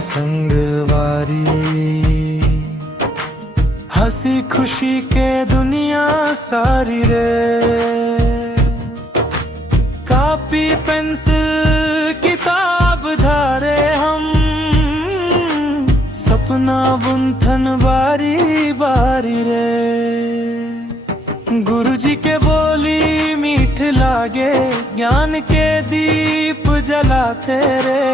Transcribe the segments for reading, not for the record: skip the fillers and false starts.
संगवारी, हंसी खुशी के दुनिया सारी रे। कॉपी पेंसिल किताब धारे हम, सपना बुनथन बारी बारी रे। गुरुजी के बोली मीठ लागे, ज्ञान के दीप जलाते रे।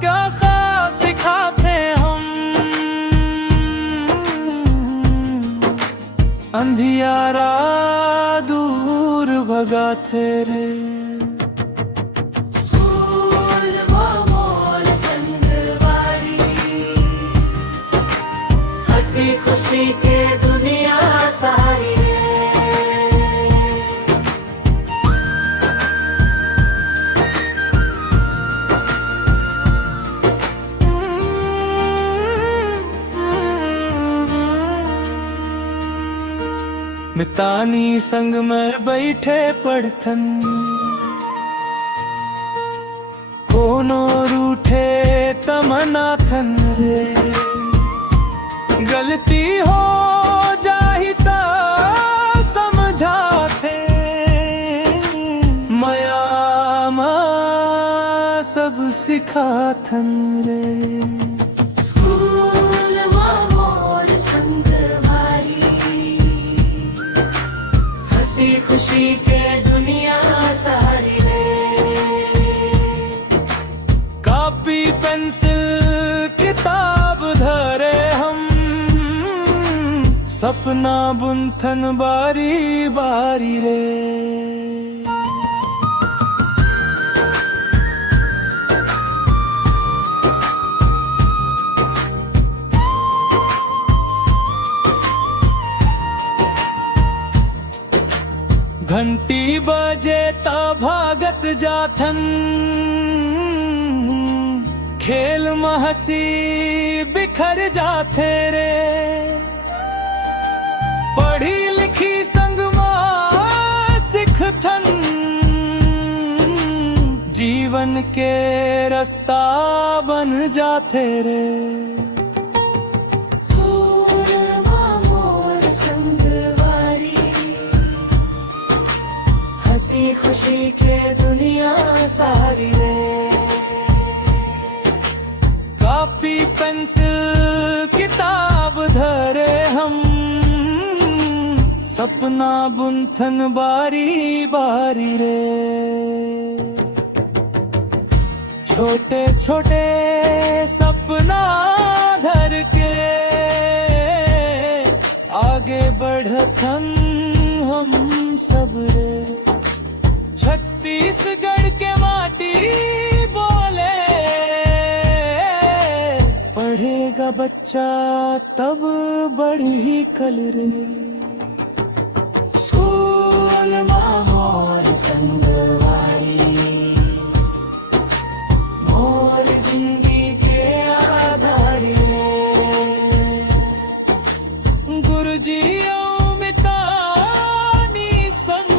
क्या खास सिखाते हम, अंधियारा दूर भगाते रे। खुशी के दुनिया सारी मितानी संग में बैठे पढ़थन, कोनो रूठे तमनाथन रे। गलती हो जाहिता समझाते, मयामा सब सिखाथन रे। स्कूल मोर संगवारी, हंसी खुशी के दुनिया सारी रे। कॉपी पेंसिल किताब धरे हम, सपना बुनथन बारी बारी रे। घंटी बजे ता भागत जाथन, खेल में हंसी बिखर जाते रे। पढ़ी लिखी संग में सिखथन, जीवन के रास्ता बन जाते रे। स्कूल मोर संगवारी, हंसी खुशी के दुनिया सारी रे। कॉपी पेंसिल किताब धरे हम, सपना बुनथन बारी बारी रे। छोटे छोटे सपना धर के आगे बढ़थन हम सब रे। छत्तीसगढ़ के माटी बोले, पढ़ेगा बच्चा तब बढ़ी कल रे। स्कूल मोर संगवारी, मोर जिंदगी के आधार रे। गुरुजी मितानी संग,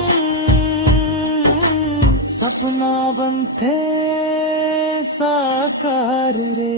सपना बनते साकार रे।